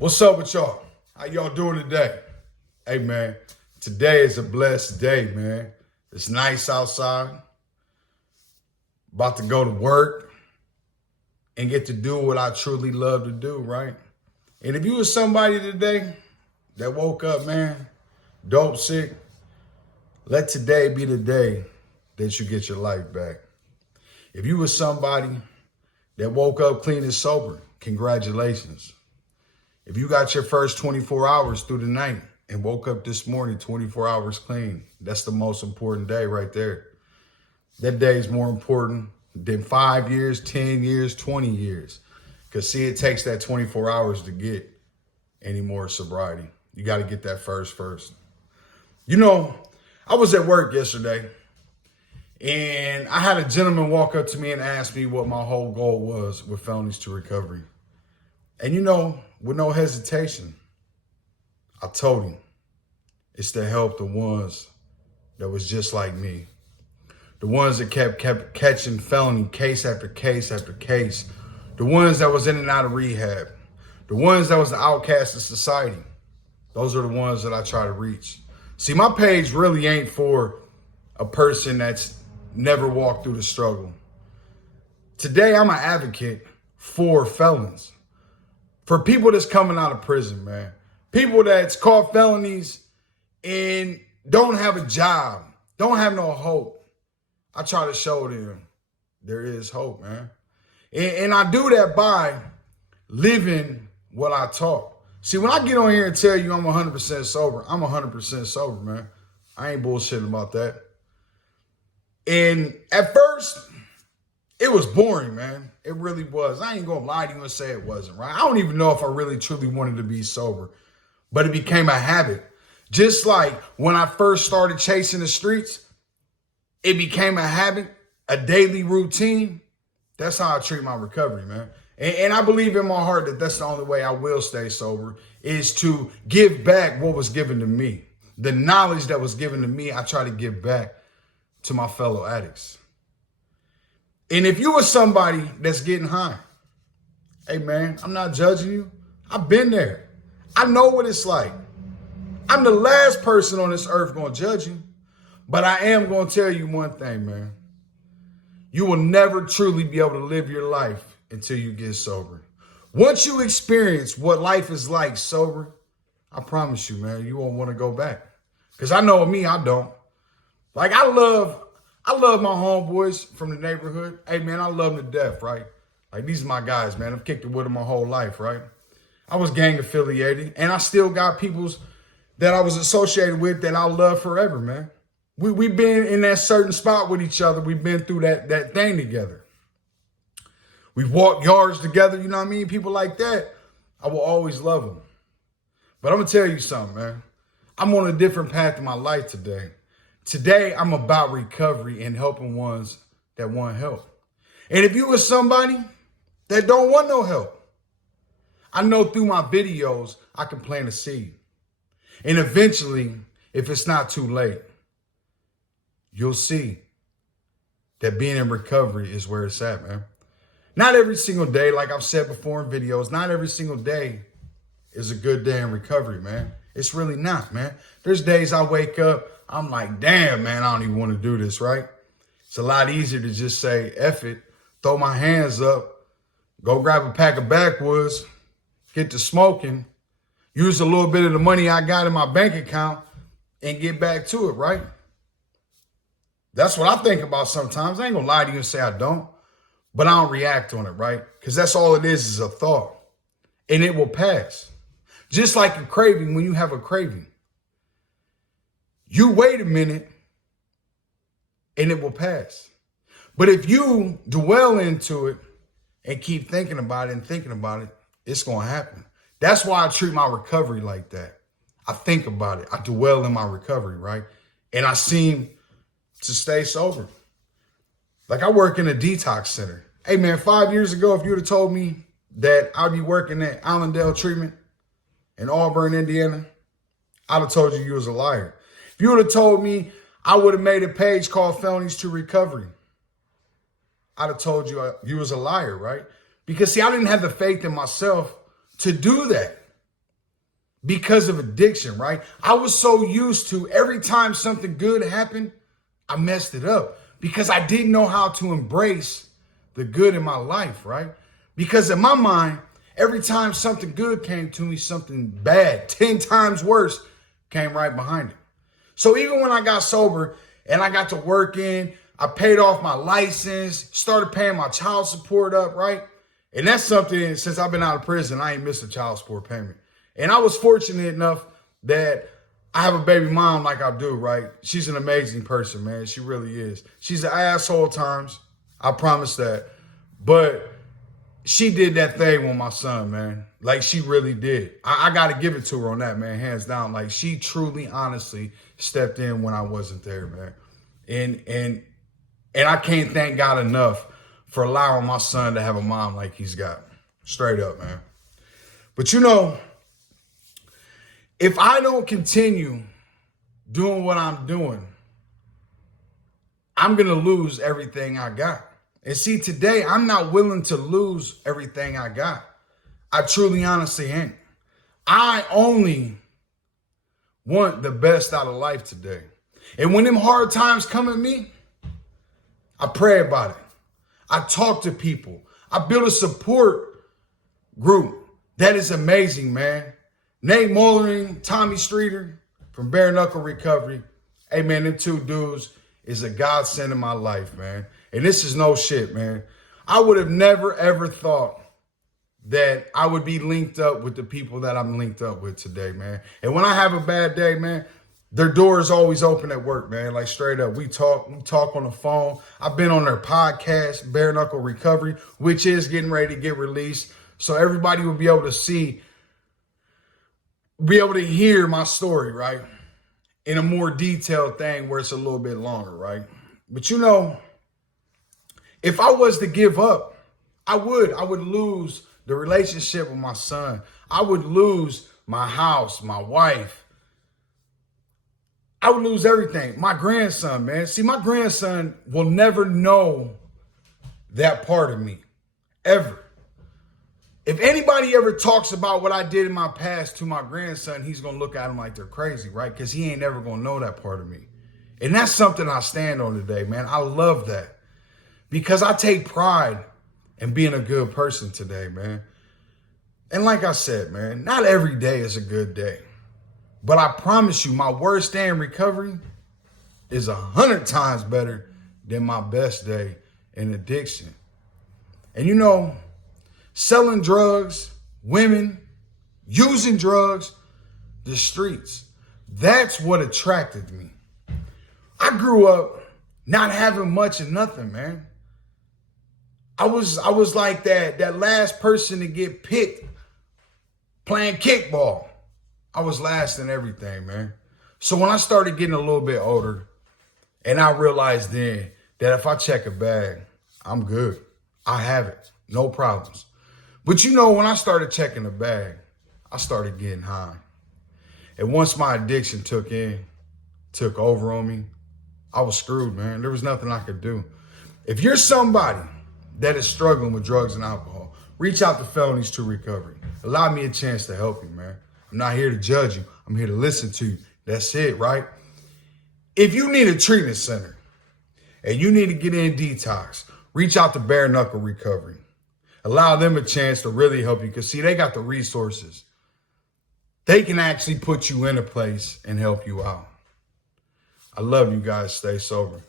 What's up with y'all? How y'all doing today? Hey man, today is a blessed day, man. It's nice outside. About to go to work and get to do what I truly love to do, right? And if you was somebody today that woke up, man, dope sick, let today be the day that you get your life back. If you was somebody that woke up clean and sober, congratulations. If you got your first 24 hours through the night and woke up this morning 24 hours clean, that's the most important day right there. That day is more important than 5 years, 10 years, 20 years. Because see, it takes that 24 hours to get any more sobriety. You got to get that first. You know, I was at work yesterday and I had a gentleman walk up to me and ask me what my whole goal was with Felonies to Recovery. And you know, with no hesitation, I told him it's to help the ones that was just like me. The ones that kept catching felony case after case after case. The ones that was in and out of rehab. The ones that was the outcast of society. Those are the ones that I try to reach. See, my page really ain't for a person that's never walked through the struggle. Today, I'm an advocate for felons. For people that's coming out of prison, man. People that's caught felonies and don't have a job, don't have no hope. I try to show them there is hope, man. And I do that by living what I talk. See, when I get on here and tell you I'm 100% sober, I'm 100% sober, man. I ain't bullshitting about that. And at first, it was boring, man. It really was. I ain't gonna lie to you and say it wasn't, right? I don't even know if I really truly wanted to be sober, but it became a habit. Just like when I first started chasing the streets, it became a habit, a daily routine. That's how I treat my recovery, man. And I believe in my heart that that's the only way I will stay sober, is to give back what was given to me. The knowledge that was given to me, I try to give back to my fellow addicts. And if you were somebody that's getting high, hey man, I'm not judging you. I've been there. I know what it's like. I'm the last person on this earth going to judge you. But I am going to tell you one thing, man. You will never truly be able to live your life until you get sober. Once you experience what life is like sober, I promise you, man, you won't want to go back. Because I know me, I don't. Like, I love my homeboys from the neighborhood. Hey, man, I love them to death, right? Like, these are my guys, man. I've kicked it with them my whole life, right? I was gang affiliated, and I still got peoples that I was associated with that I'll love forever, man. We've been in that certain spot with each other. We've been through that thing together. We've walked yards together, you know what I mean? People like that, I will always love them. But I'm going to tell you something, man. I'm on a different path in my life today. Today, I'm about recovery and helping ones that want help. And if you were somebody that don't want no help, I know through my videos, I can plant a seed. And eventually, if it's not too late, you'll see that being in recovery is where it's at, man. Not every single day, like I've said before in videos, not every single day is a good day in recovery, man. It's really not, man. There's days I wake up, I'm like, damn, man, I don't even want to do this, right? It's a lot easier to just say, F it, throw my hands up, go grab a pack of backwoods, get to smoking, use a little bit of the money I got in my bank account, and get back to it, right? That's what I think about sometimes. I ain't gonna lie to you and say I don't, but I don't react on it, right? Because that's all it is a thought. And it will pass. Just like a craving, when you have a craving. You wait a minute and it will pass. But if you dwell into it and keep thinking about it, it's going to happen. That's why I treat my recovery like that. I think about it. I dwell in my recovery, right? And I seem to stay sober. Like, I work in a detox center. Hey, man, 5 years ago, if you would have told me that I'd be working at Allendale Treatment in Auburn, Indiana, I'd have told you was a liar. If you would have told me I would have made a page called Felonies to Recovery, I'd have told you you was a liar, right? Because, see, I didn't have the faith in myself to do that. because of addiction, right? I was so used to every time something good happened, I messed it up because I didn't know how to embrace the good in my life, right? Because in my mind, every time something good came to me, something bad, 10 times worse, came right behind it. So even when I got sober and I got to work in, I paid off my license, started paying my child support up, right? And that's something, since I've been out of prison, I ain't missed a child support payment. And I was fortunate enough that I have a baby mom like I do, right? She's an amazing person, man. She really is. She's an asshole at times. I promise that. But she did that thing with my son, man. Like, she really did. I got to give it to her on that, man, hands down. Like, she truly, honestly stepped in when I wasn't there, man. And I can't thank God enough for allowing my son to have a mom like he's got. Straight up, man. But you know, if I don't continue doing what I'm doing, I'm going to lose everything I got. And see, today, I'm not willing to lose everything I got. I truly, honestly ain't. I only want the best out of life today. And when them hard times come at me, I pray about it. I talk to people. I build a support group. That is amazing, man. Nate Mollering, Tommy Streeter from Bare Knuckle Recovery. Hey, man, them two dudes is a godsend in my life, man. And this is no shit, man. I would have never, ever thought that I would be linked up with the people that I'm linked up with today, man. And when I have a bad day, man, their door is always open at work, man. Like, straight up. We talk on the phone. I've been on their podcast, Bare Knuckle Recovery, which is getting ready to get released. So everybody will be able to hear my story, right? In a more detailed thing where it's a little bit longer, right? But you know, if I was to give up, I would lose the relationship with my son. I would lose my house, my wife. I would lose everything. My grandson, man. See, my grandson will never know that part of me, ever. If anybody ever talks about what I did in my past to my grandson, he's going to look at him like they're crazy, right? Because he ain't never going to know that part of me. And that's something I stand on today, man. I love that. Because I take pride in being a good person today, man. And like I said, man, not every day is a good day. But I promise you, my worst day in recovery is 100 times better than my best day in addiction. And you know, selling drugs, women, using drugs, the streets, that's what attracted me. I grew up not having much of nothing, man. I was like that last person to get picked playing kickball. I was last in everything, man. So when I started getting a little bit older, and I realized then that if I check a bag, I'm good. I have it. No problems. But you know, when I started checking a bag, I started getting high. And once my addiction took over on me, I was screwed, man. There was nothing I could do. If you're somebody that is struggling with drugs and alcohol, reach out to Felonies to Recovery. Allow me a chance to help you, man. I'm not here to judge you. I'm here to listen to you. That's it, right? If you need a treatment center and you need to get in detox, reach out to Bare Knuckle Recovery. Allow them a chance to really help you because, see, they got the resources. They can actually put you in a place and help you out. I love you guys. Stay sober.